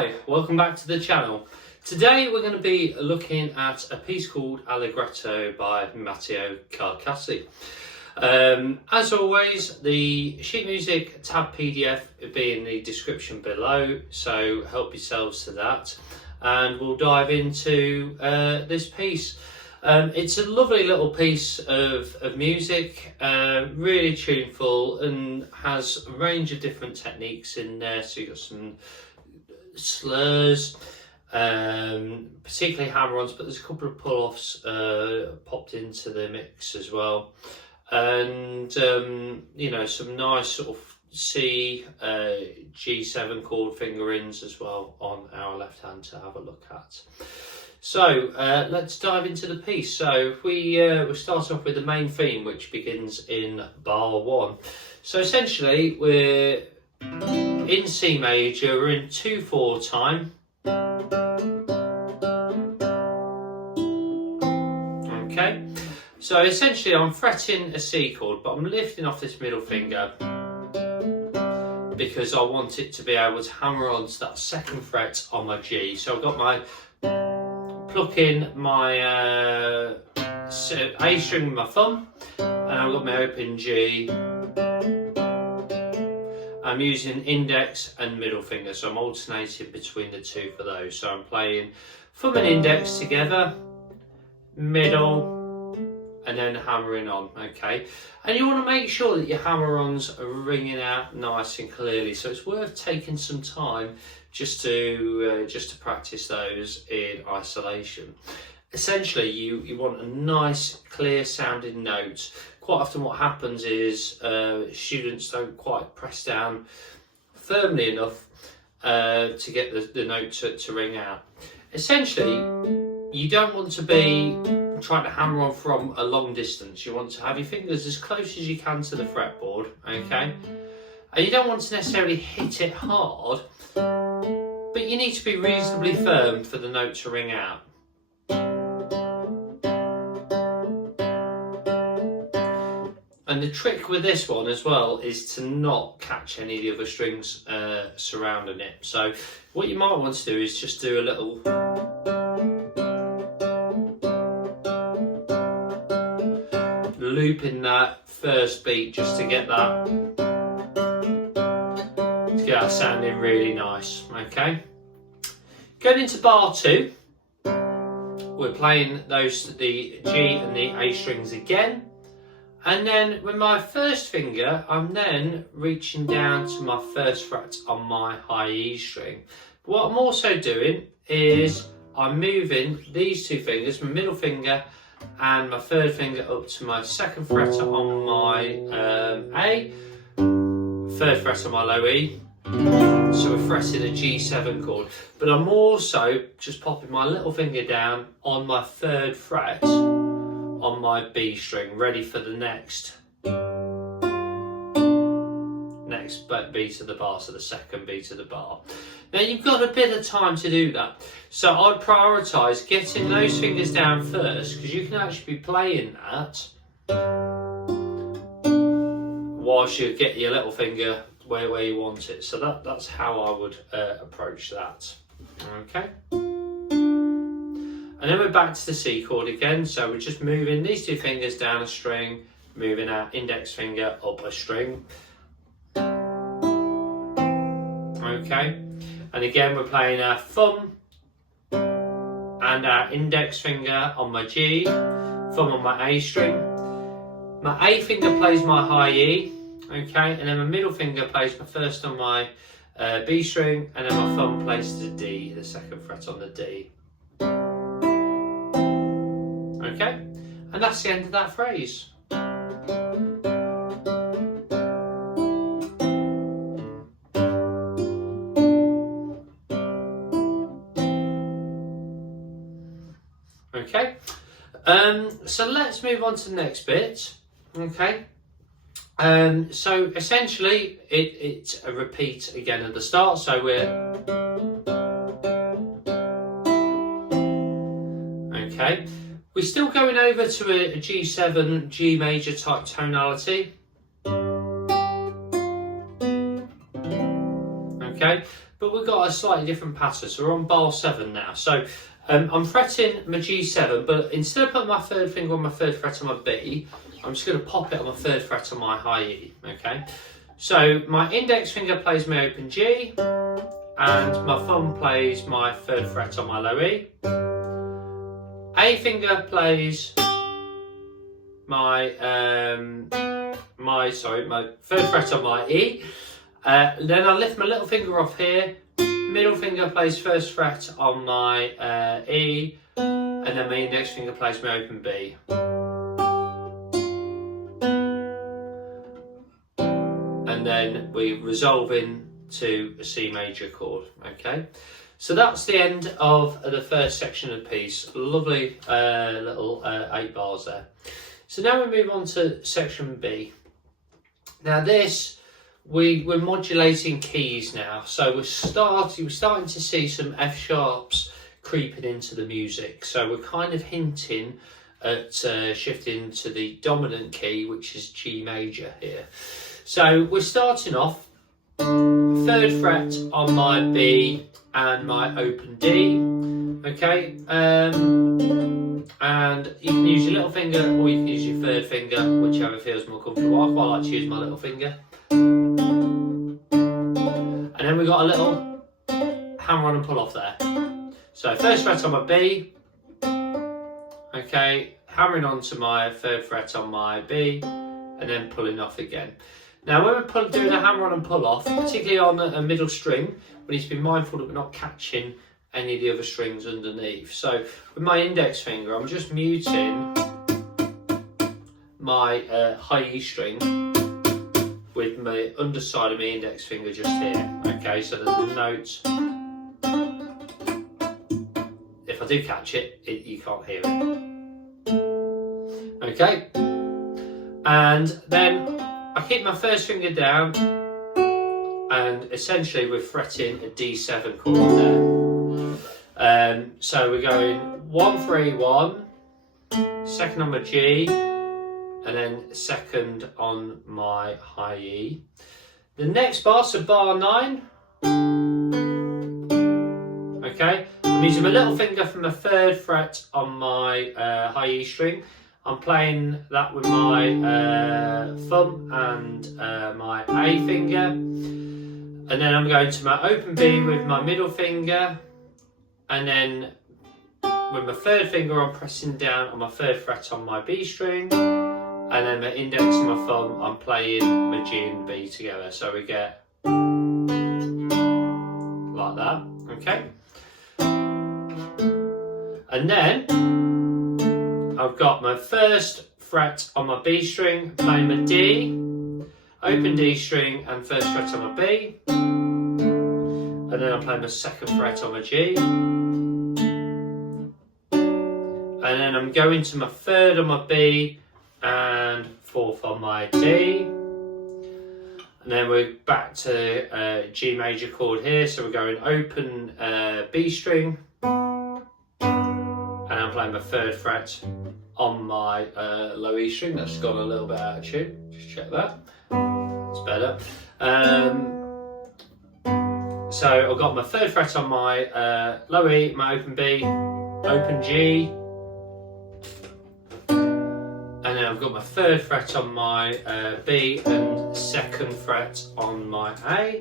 Hi, welcome back to the channel. Today we're going to be looking at a piece called Allegretto by Matteo Carcassi. As always, the sheet music tab PDF will be in the description below, so help yourselves to that. And we'll dive into this piece. It's a lovely little piece of music, really tuneful, and has a range of different techniques in there. So you've got some slurs, particularly hammer-ons, but there's a couple of pull-offs popped into the mix as well. And, you know, some nice sort of C, G7 chord fingerings as well on our left hand to have a look at. So let's dive into the piece. So we start off with the main theme, which begins in bar 1. So essentially we're in C major, we're in 2/4 time. Okay, so essentially I'm fretting a C chord, but I'm lifting off this middle finger because I want it to be able to hammer onto that second fret on my G. So I've got my plucking my A string with my thumb, and I've got my open G. I'm using index and middle finger, so I'm alternating between the two for those. So I'm playing thumb and index together, middle, and then hammering on, okay? And you want to make sure that your hammer-ons are ringing out nice and clearly, so it's worth taking some time just to practice those in isolation. Essentially, you want a nice, clear sounding note. Quite often what happens is students don't quite press down firmly enough to get the note to ring out. Essentially, you don't want to be trying to hammer on from a long distance. You want to have your fingers as close as you can to the fretboard, okay? And you don't want to necessarily hit it hard, but you need to be reasonably firm for the note to ring out. And the trick with this one as well is to not catch any of the other strings surrounding it. So what you might want to do is just do a little loop in that first beat just to get that sounding really nice, okay? Going into bar 2, we're playing the G and the A strings again. And then with my first finger, I'm then reaching down to my first fret on my high E string. But what I'm also doing is I'm moving these two fingers, my middle finger and my third finger, up to my second fret on my A, third fret on my low E. So we're fretting a G7 chord. But I'm also just popping my little finger down on my third fret on my B string, ready for the next beat of the bar, so the second beat of the bar. Now you've got a bit of time to do that, so I'd prioritise getting those fingers down first, because you can actually be playing that whilst you get your little finger where you want it. So that's how I would approach that, okay? And then we're back to the C chord again, so we're just moving these two fingers down a string, moving our index finger up a string. Okay, and again we're playing our thumb and our index finger on my G, thumb on my A string. My A finger plays my high E, okay, and then my middle finger plays my first on my B string, and then my thumb plays the D, the second fret on the D. Okay, and that's the end of that phrase. Okay, so let's move on to the next bit. Okay, so essentially it's a repeat again at the start. So we're okay. We're still going over to a G7, G major type tonality. okay? But we've got a slightly different pattern, so we're on bar 7 now. So I'm fretting my G7, but instead of putting my third finger on my third fret on my B, I'm just going to pop it on my third fret on my high E, okay? So my index finger plays my open G, and my thumb plays my third fret on my low E. A finger plays my third fret on my E. Then I lift my little finger off here. Middle finger plays first fret on my E, and then my index finger plays my open B. And then we resolve into a C major chord, okay? So that's the end of the first section of the piece. Lovely little 8 bars there. So now we move on to section B. Now this, we're modulating keys now. So we're starting to see some F sharps creeping into the music. So we're kind of hinting at shifting to the dominant key, which is G major here. So we're starting off third fret on my B and my open D, okay? And you can use your little finger or you can use your third finger, whichever feels more comfortable. I quite like to use my little finger. And then we've got a little hammer on and pull off there. So first fret on my B, okay, hammering onto my third fret on my B, and then pulling off again. Now when we're doing a hammer on and pull off, particularly on a middle string, we need to be mindful that we're not catching any of the other strings underneath. So with my index finger, I'm just muting my high E string with my underside of my index finger just here. Okay, so that the note, if I do catch it, you can't hear it. Okay, and then I keep my first finger down, and essentially we're fretting a D7 chord there. So we're going 1 3 1, second on my G, and then second on my high E. The next bar, so bar 9. Okay, I'm using my little finger from the third fret on my high E string. I'm playing that with my thumb and my A finger, and then I'm going to my open B with my middle finger, and then with my third finger I'm pressing down on my third fret on my B string, and then my index and my thumb I'm playing my G and B together, so we get like that, okay? And then I've got my first fret on my B string, playing my D, open D string and first fret on my B, and then I'm playing my second fret on my G, and then I'm going to my third on my B and fourth on my D, and then we're back to G major chord here, so we're going open B string, and I'm playing my third fret on my low E string. That's gone a little bit out of tune, just check that, it's better. So I've got my third fret on my low E, my open B, open G, and then I've got my third fret on my B and second fret on my A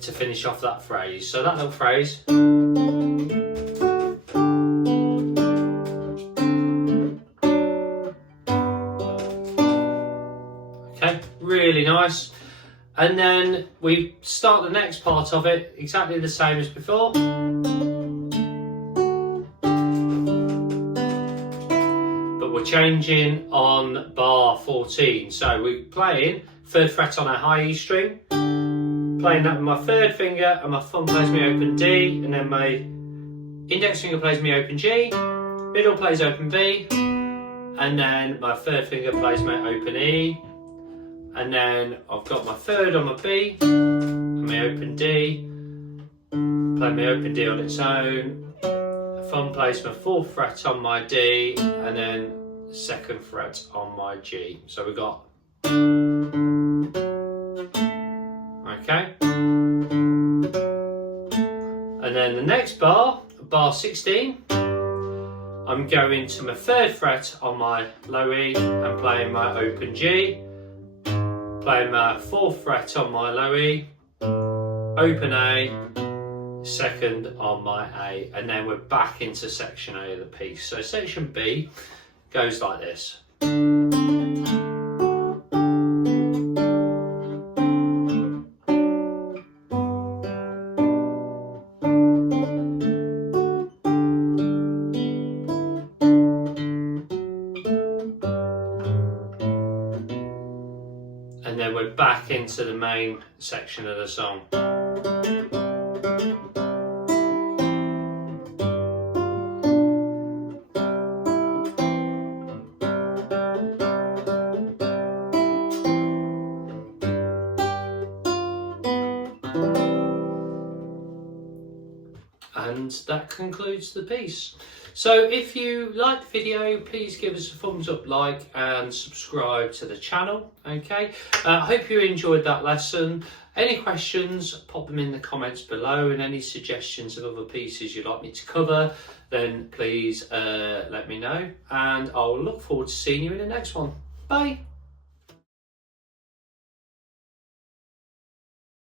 to finish off that phrase. So that little phrase. Really nice. And then we start the next part of it exactly the same as before, but we're changing on bar 14. So we're playing third fret on a high E string, playing that with my third finger, and my thumb plays me open D, and then my index finger plays me open G, middle plays open B, and then my third finger plays my open E. And then I've got my third on my B and my open D, play my open D on its own, thumb plays my fourth fret on my D, and then second fret on my G. So we've got, okay, And then the next bar, bar 16, I'm going to my 3rd fret on my low E and playing my open G, playing my 4th fret on my low E, open A, 2nd on my A, and then we're back into section A of the piece. So section B goes like this. And then we're back into the main section of the song. And that concludes the piece. So if you liked the video, please give us a thumbs up, like, and subscribe to the channel. Okay, I hope you enjoyed that lesson. Any questions, pop them in the comments below, and any suggestions of other pieces you'd like me to cover, then please let me know, and I'll look forward to seeing you in the next one. Bye.